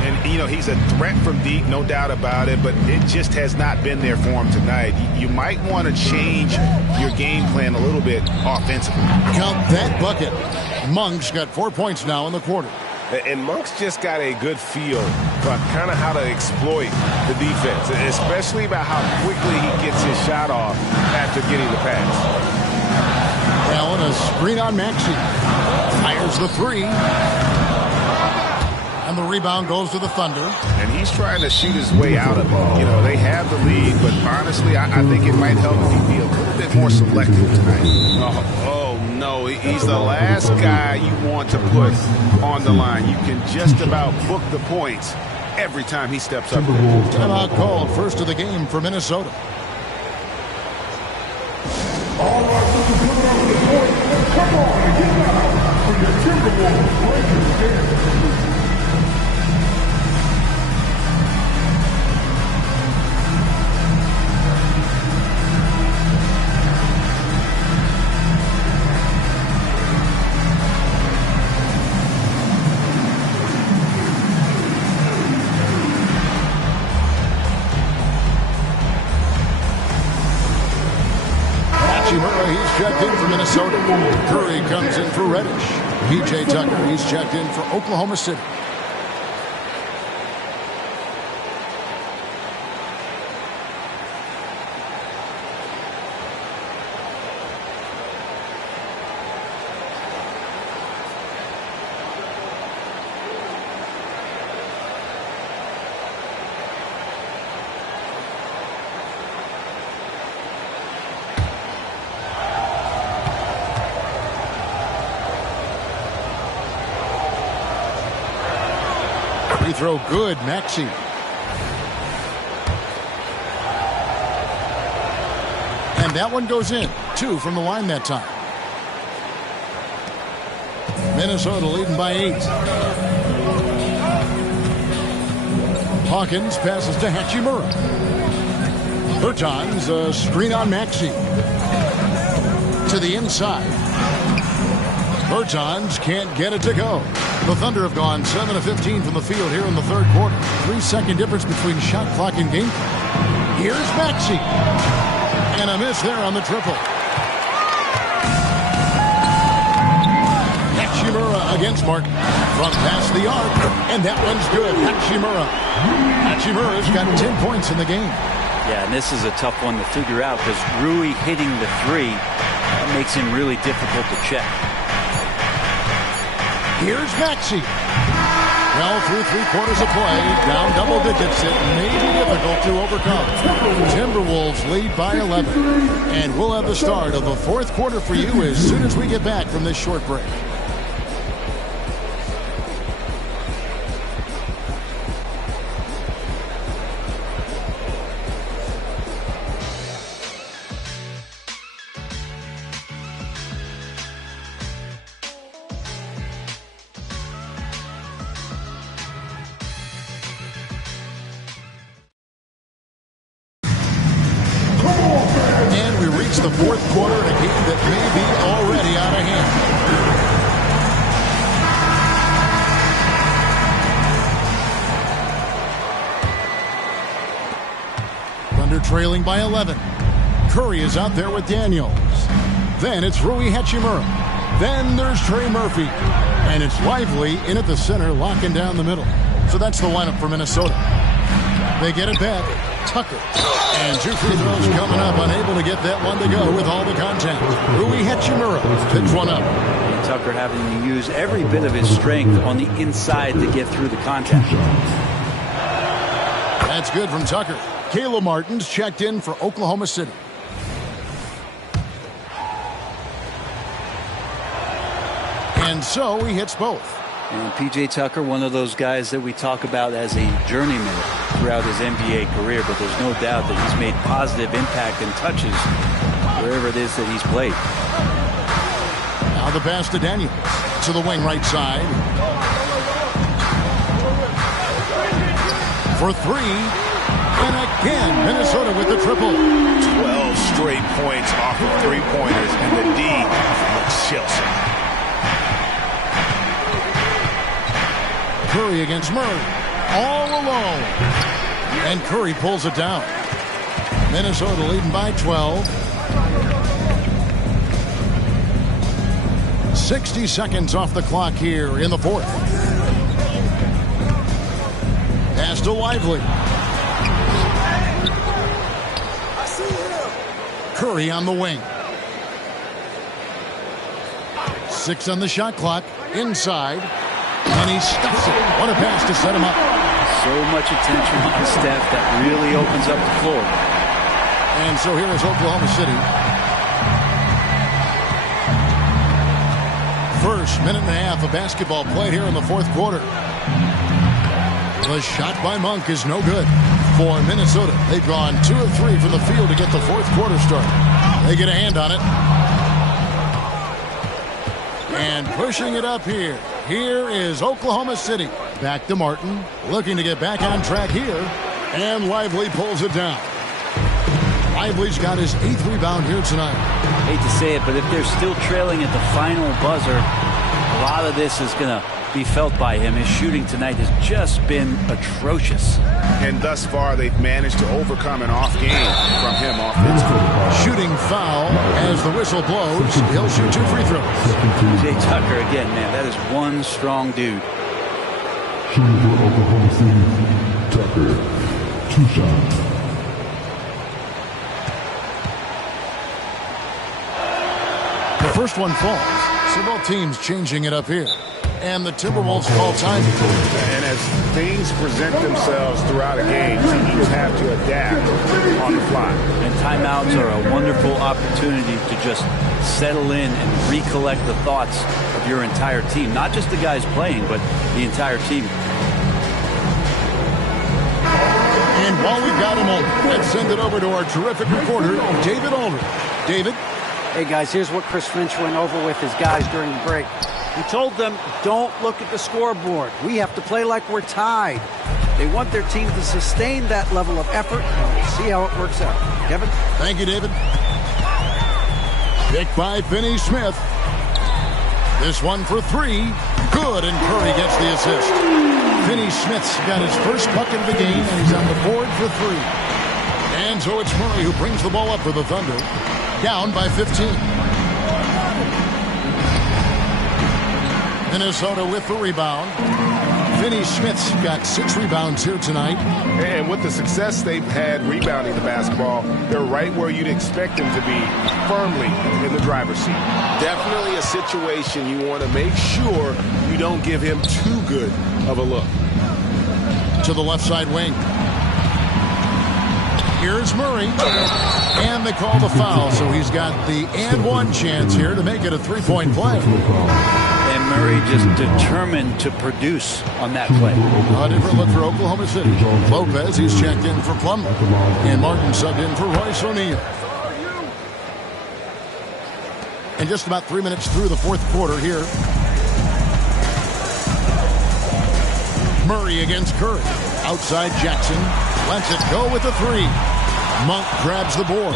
And, he's a threat from deep, no doubt about it, but it just has not been there for him tonight. You might want to change your game plan a little bit offensively. Count that bucket. Monk's got 4 points now in the quarter. And Monk's just got a good feel for kind of how to exploit the defense, especially about how quickly he gets his shot off after getting the pass. Allen, a screen on Maxey. Fires the three. And the rebound goes to the Thunder. And he's trying to shoot his way out of it. They have the lead, but honestly, I think it might help if he be a little bit more selective tonight. Oh, no. He's the last guy you want to put on the line. You can just about book the points every time he steps up. Timeout called, first of the game for Minnesota. All right, this is coming out of the court. Come on and get out for your Timberwolves Lakers game. He's checked in for Minnesota. Curry comes in for Reddish. P.J. Tucker, he's checked in for Oklahoma City. Free throw good, Maxey. And that one goes in. 2 from the line that time. Minnesota leading by 8. Hawkins passes to Hachimura. Bertans, a screen on Maxey. To the inside. Bertans can't get it to go. The Thunder have gone 7 of 15 from the field here in the third quarter. 3-second difference between shot clock and game clock. Here's Maxey. And a miss there on the triple. against Martin. From past the arc, and that one's good. Hachimura's got 10 points in the game. Yeah, and this is a tough one to figure out because Rui hitting the three makes him really difficult to check. Here's Maxey. Well, through 3/4 of play, down double digits, it may be difficult to overcome. Timberwolves lead by 11. And we'll have the start of the 4th quarter for you as soon as we get back from this short break. The 4th quarter in a game that may be already out of hand. Thunder trailing by 11. Curry is out there with Daniels. Then it's Rui Hachimura. Then there's Trey Murphy. And it's Lively in at the center, locking down the middle. So that's the lineup for Minnesota. They get it back. Tucker. And 2 free throws coming up, unable to get that one to go with all the contact. Rui Hachimura picks one up. And Tucker having to use every bit of his strength on the inside to get through the contact. That's good from Tucker. Caleb Martin's checked in for Oklahoma City. And so he hits both. And P.J. Tucker, one of those guys that we talk about as a journeyman throughout his NBA career, but there's no doubt that he's made positive impact and touches wherever it is that he's played. Now the pass to Daniels to the wing right side. For 3. And again, Minnesota with the triple. 12 straight points off of 3-pointers, and the D looks Chelsea. Curry against Murray, all alone. And Curry pulls it down. Minnesota leading by 12. 60 seconds off the clock here in the 4th. Pass to Lively. Curry on the wing. 6 on the shot clock. Inside. And he stuffs it. What a pass to set him up. So much attention on Steph that really opens up the floor. And so here is Oklahoma City. First minute and a half of basketball played here in the 4th quarter. The shot by Monk is no good for Minnesota. They've gone 2 of 3 from the field to get the 4th quarter started. They get a hand on it. And pushing it up here. Here is Oklahoma City. Back to Martin. Looking to get back on track here. And Lively pulls it down. Lively's got his 8th rebound here tonight. Hate to say it, but if they're still trailing at the final buzzer, a lot of this is going to be felt by him. His shooting tonight has just been atrocious. And thus far, they've managed to overcome an off game from him offensively. Shooting foul as the whistle blows. He'll shoot 2 free throws. Jay Tucker again, man, that is one strong dude. Shooting for Oklahoma City, Tucker, 2 shots. The first one falls. So both teams changing it up here. And the Timberwolves call time. And as things present themselves throughout a game, teams have to adapt on the fly. And timeouts are a wonderful opportunity to just settle in and recollect the thoughts of your entire team. Not just the guys playing, but the entire team. And while we've got a moment, let's send it over to our terrific reporter, David Aldridge. David? Hey, guys, here's what Chris Finch went over with his guys during the break. He told them, don't look at the scoreboard. We have to play like we're tied. They want their team to sustain that level of effort, and we'll see how it works out. Kevin? Thank you, David. Picked by Finney-Smith. This one for 3. Good, and Curry gets the assist. Finney-Smith's got his first bucket of the game, and he's on the board for 3. And so it's Murray who brings the ball up for the Thunder. Down by 15. Minnesota with the rebound. Finney Smith's got 6 rebounds here tonight. And with the success they've had rebounding the basketball, they're right where you'd expect them to be, firmly in the driver's seat. Definitely a situation you want to make sure you don't give him too good of a look. To the left side wing. Here's Murray. And they call the foul, so he's got the and one chance here to make it a 3-point play. And Murray just determined to produce on that play. A different look for Oklahoma City. Lopez, he's checked in for Plumlee. And Martin subbed in for Royce O'Neal. And just about 3 minutes through the fourth quarter here. Murray against Curry. Outside Jackson. Lets it go with the 3. Monk grabs the board.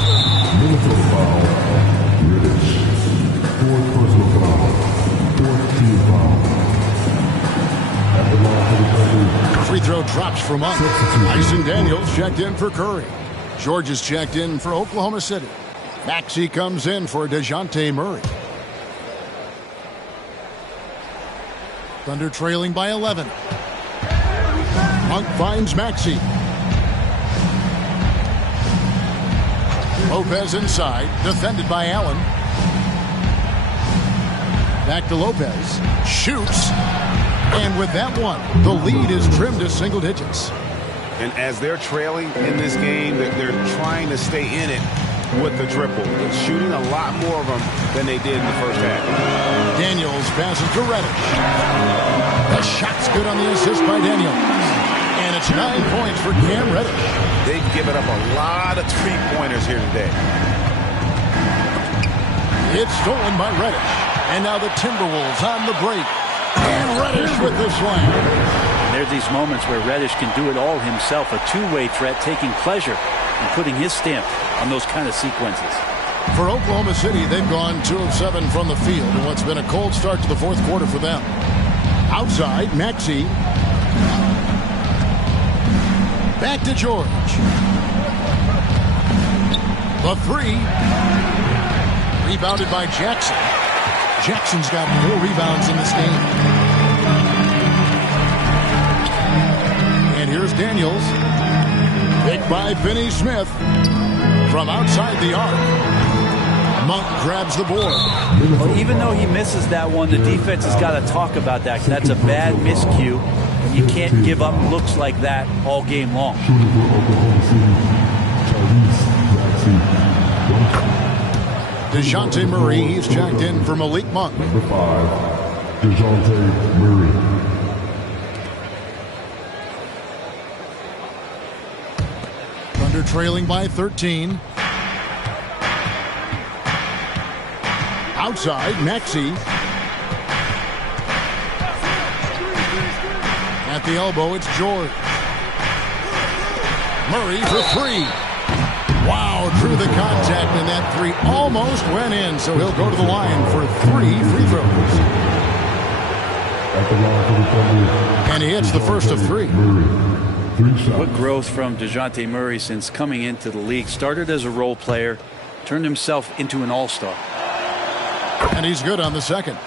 Free throw drops from Monk. Tyson Daniels checked in for Curry. George is checked in for Oklahoma City. Maxey comes in for DeJounte Murray. Thunder trailing by 11. Monk finds Maxey. Lopez inside, defended by Allen. Back to Lopez. Shoots. And with that one, the lead is trimmed to single digits. And as they're trailing in this game, they're trying to stay in it with the triple. They're shooting a lot more of them than they did in the first half. Daniels passes to Reddish. The shot's good on the assist by Daniels. And it's 9 points for Cam Reddish. They've given up a lot of three-pointers here today. It's stolen by Reddish. And now the Timberwolves on the break. And Reddish with the slam. And there's these moments where Reddish can do it all himself. A two-way threat, taking pleasure in putting his stamp on those kind of sequences. For Oklahoma City, they've gone 2 of 7 from the field in what's been a cold start to the fourth quarter for them. Outside, Maxey. Back to George. The 3. Rebounded by Jackson. Jackson's got 4 rebounds in this game. And here's Daniels. Picked by Finney Smith. From outside the arc. Monk grabs the board. Well, even though he misses that one, the defense has got to talk about that. That's a bad miscue. You can't give up looks like that all game long. DeJounte Murray, he's checked in for Malik Monk. Number 5, DeJounte Murray. Thunder trailing by 13. Outside, Maxey. At the elbow, it's George. Murray for 3. Wow, drew the contact, and that 3 almost went in, so he'll go to the line for 3 free throws. And he hits the first of 3. What growth from DeJounte Murray since coming into the league. Started as a role player, turned himself into an all-star. And he's good on the second.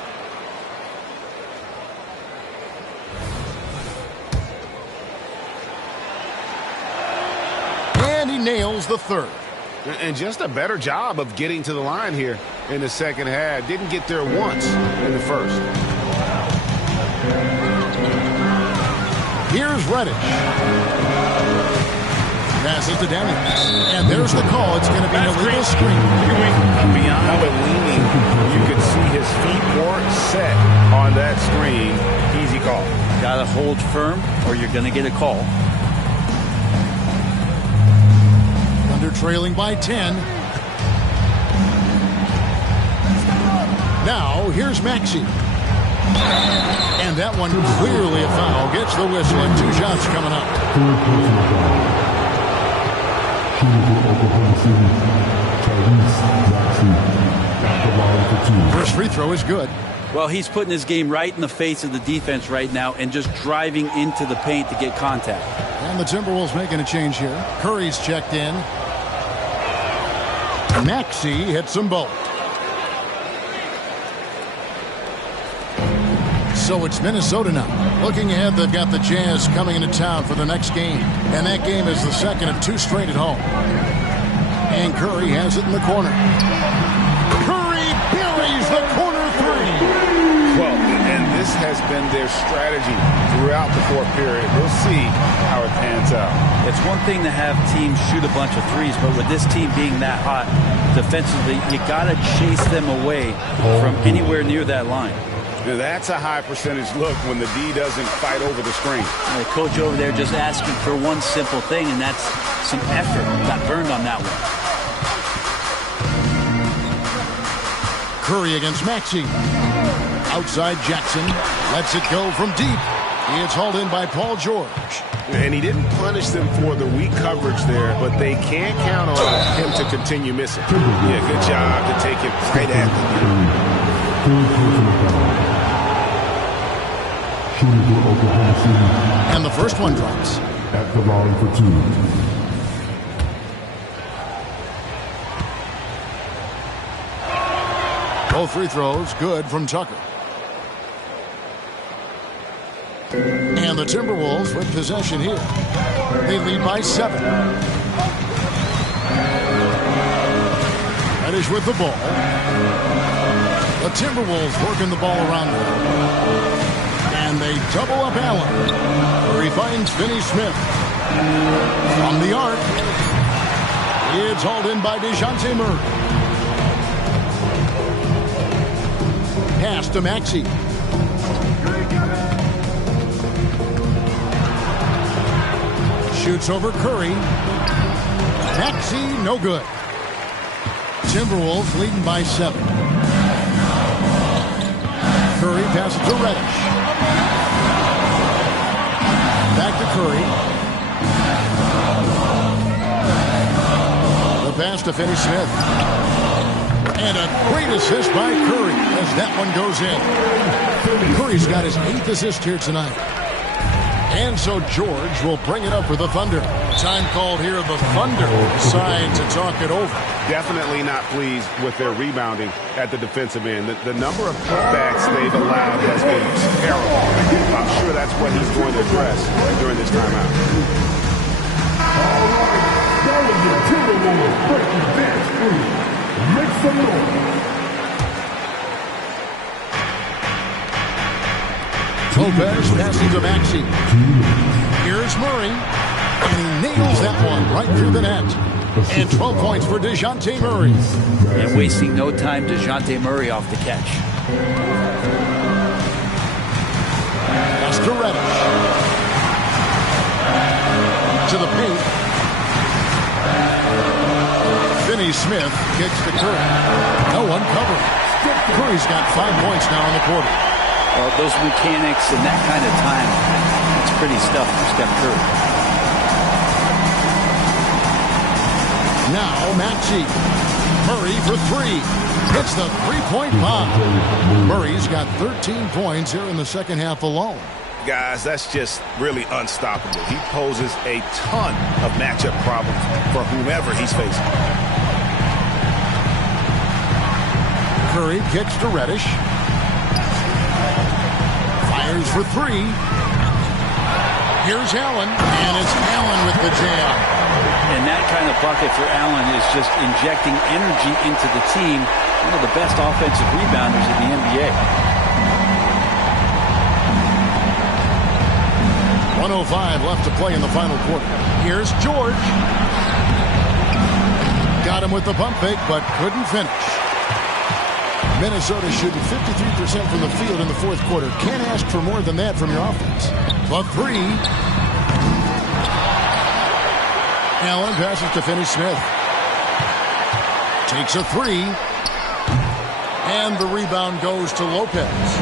And he nails the third. And just a better job of getting to the line here in the second half. Didn't get there once in the first. Here's Reddish. Passes to Daniels. And there's the call. It's going to be an illegal screen. Beyond the leaning, you could see his feet weren't set on that screen. Easy call. Got to hold firm or you're going to get a call. Thunder trailing by 10. Now, here's Maxey. And that one clearly a foul. Gets the whistle and 2 shots coming up. First free throw is good. Well, he's putting his game right in the face of the defense right now and just driving into the paint to get contact. And the Timberwolves making a change here. Curry's checked in. Maxey hits them both. So it's Minnesota now. Looking ahead, they've got the Jazz coming into town for the next game. And that game is the second of 2 straight at home. And Curry has it in the corner. Curry buries the corner 3. Well, and this has been their strategy throughout the fourth period. We'll see how it pans out. It's one thing to have teams shoot a bunch of threes, but with this team being that hot defensively, you got to chase them away from anywhere near that line. That's a high percentage look when the D doesn't fight over the screen. The coach over there just asking for one simple thing, and that's some effort. Got burned on that one. Curry against Maxey. Outside Jackson. Lets it go from deep. It's hauled in by Paul George. And he didn't punish them for the weak coverage there, but they can't count on him to continue missing. Yeah, good job to take it right at And the first one drops. At the line for 2. Both free throws good from Tucker. And the Timberwolves with possession here. They lead by 7. Reddish with the ball. The Timberwolves working the ball around them. And they double up Allen. Curry finds Finney-Smith. From the arc. It's hauled in by DeJounte Murray. Pass to Maxey. Shoots over Curry. Maxey, no good. Timberwolves leading by 7. Curry passes to Reddish. Back to Curry. The pass to Finney-Smith. And a great assist by Curry as that one goes in. Curry's got his 8th assist here tonight. And so George will bring it up for the Thunder. Time called here. The Thunder decide to talk it over. Definitely not pleased with their rebounding at the defensive end. The number of putbacks they've allowed has been terrible. I'm sure that's what he's going to address during this timeout. All right, that was the Timberwolves breaking dance through. Make some noise. Lopez passing to Maxey. Here's Murray. And he nails that one right through the net. And 12 points for DeJounte Murray. And wasting no time, DeJounte Murray off the catch. Pass to Reddish. To the paint. Finney-Smith kicks to Curry. No one covered. Curry's got 5 points now in the quarter. Well, those mechanics and that kind of time, it's pretty stuff for Steph Curry. Now Maxey. Murray for 3. Hits the three-point bomb. Murray's got 13 points here in the second half alone. Guys, that's just really unstoppable. He poses a ton of matchup problems for whomever he's facing. Curry kicks to Reddish. Fires for 3. Here's Allen, and it's Allen with the jam. And that kind of bucket for Allen is just injecting energy into the team. One of the best offensive rebounders in the NBA. 1:05 left to play in the final quarter. Here's George. Got him with the pump fake, but couldn't finish. Minnesota shooting 53% from the field in the fourth quarter. Can't ask for more than that from your offense. But 3. Allen passes to Finney-Smith. Takes a 3. And the rebound goes to Lopez.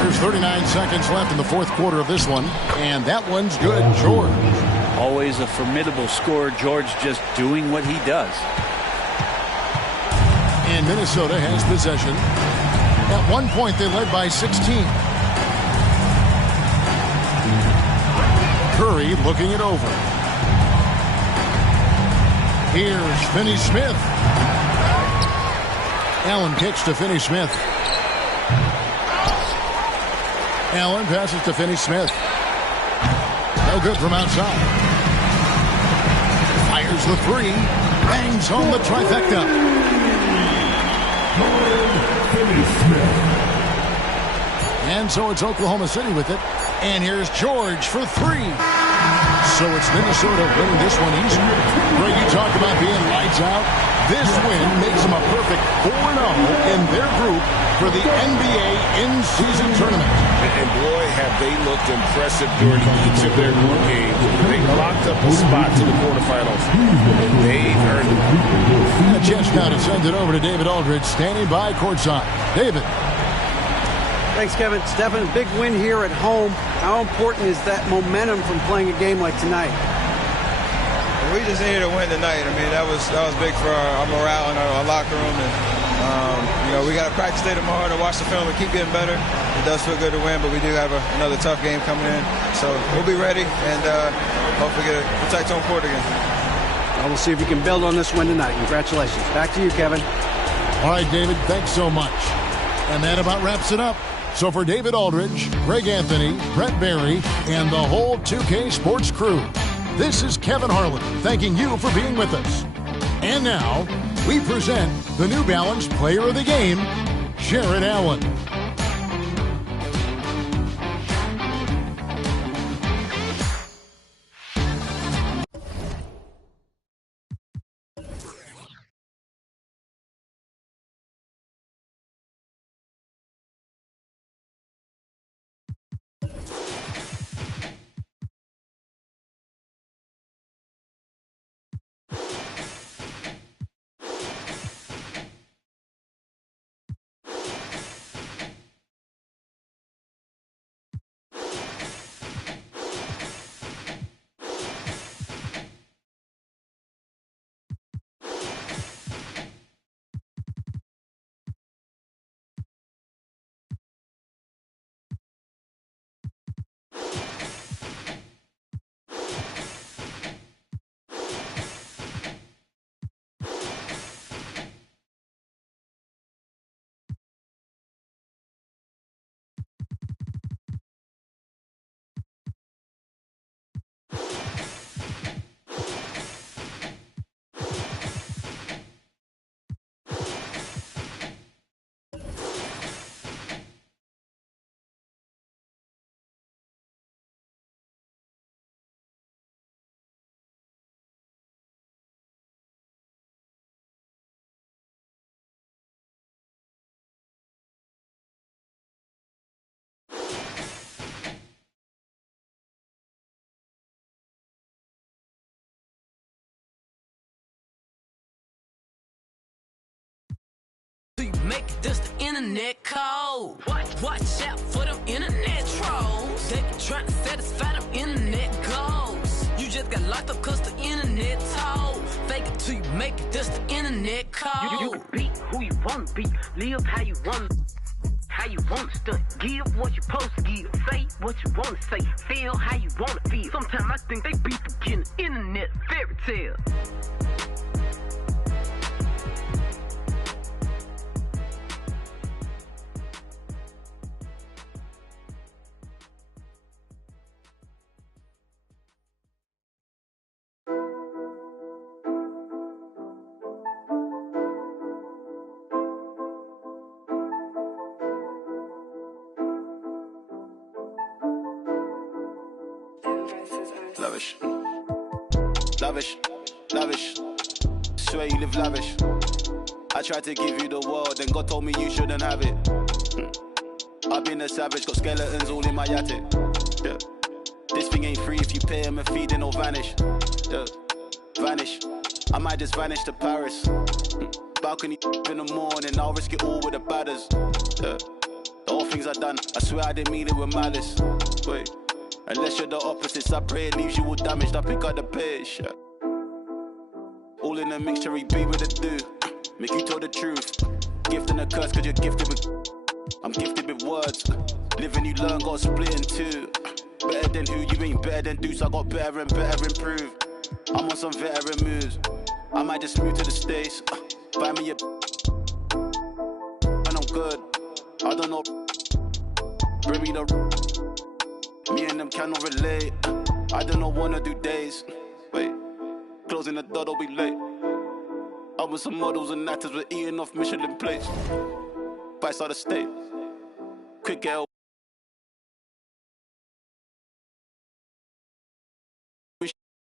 There's 39 seconds left in the fourth quarter of this one. And that one's good. George. Always a formidable scorer. George just doing what he does. And Minnesota has possession. At one point, they led by 16. Curry looking it over. Here's Finney-Smith. Allen kicks to Finney-Smith. Allen passes to Finney-Smith. No good from outside. Fires the three. Bangs home the trifecta. And so it's Oklahoma City with it. And here's George for three. So it's Minnesota winning this one easy. Greg, you talk about being lights out. This win makes them a perfect 4-0 in their group for the NBA in-season tournament. And boy, have they looked impressive during each of their group games. They locked up a spot to the quarterfinals. They've earned it. A chance now to send it over to David Aldridge, standing by courtside. David. Thanks, Kevin. Stephen, big win here at home. How important is that momentum from playing a game like tonight? We just needed to win tonight. I mean, that was big for our morale in our locker room. And, we got to practice today tomorrow to watch the film and keep getting better. It does feel good to win, but we do have another tough game coming in. So we'll be ready and hopefully protect home court again. Well, we'll see if we can build on this win tonight. Congratulations. Back to you, Kevin. All right, David, thanks so much. And that about wraps it up. So for David Aldridge, Greg Anthony, Brett Barry, and the whole 2K Sports crew, this is Kevin Harlan thanking you for being with us. And now, we present the New Balance Player of the Game, Jared Allen. Make this the internet code. Watch out for them internet trolls. They be trying to satisfy them internet goals. You just got locked up cause the internet told. Fake it till you make it, this the internet code. You can be who you want to be. Live how you want to stunt. Give what you supposed to give. Say what you want to say. Feel how you want to feel. Sometimes I think they be forgetting the internet fairy tale. Lavish, lavish, lavish. Swear you live lavish. I tried to give you the world, then God told me you shouldn't have it. I've been a savage, got skeletons all in my attic. Yeah. This thing ain't free if you pay him a fee, then it'll vanish. Yeah. Vanish. I might just vanish to Paris. Balcony in the morning, I'll risk it all with the badders. Yeah. The whole things I done, I swear I didn't mean it with malice. Wait. Unless you're the opposites, I pray it leaves you all damaged. I pick up the pace, yeah. All in a mixture, we be with a do. Make you tell the truth. Gift and a curse, cause you're gifted with. I'm gifted with words. Live and you learn, got split in two. Better than who, you ain't better than Deuce. I got better and better improve. I'm on some veteran moves. I might just move to the States. Find me a. When I'm good, I don't know. Bring me the. Me and them cannot relate. I don't wanna do days. Wait, closing the door, don't be late. I was some models and actors, we're eating off Michelin plates. Bites out of state. Quick get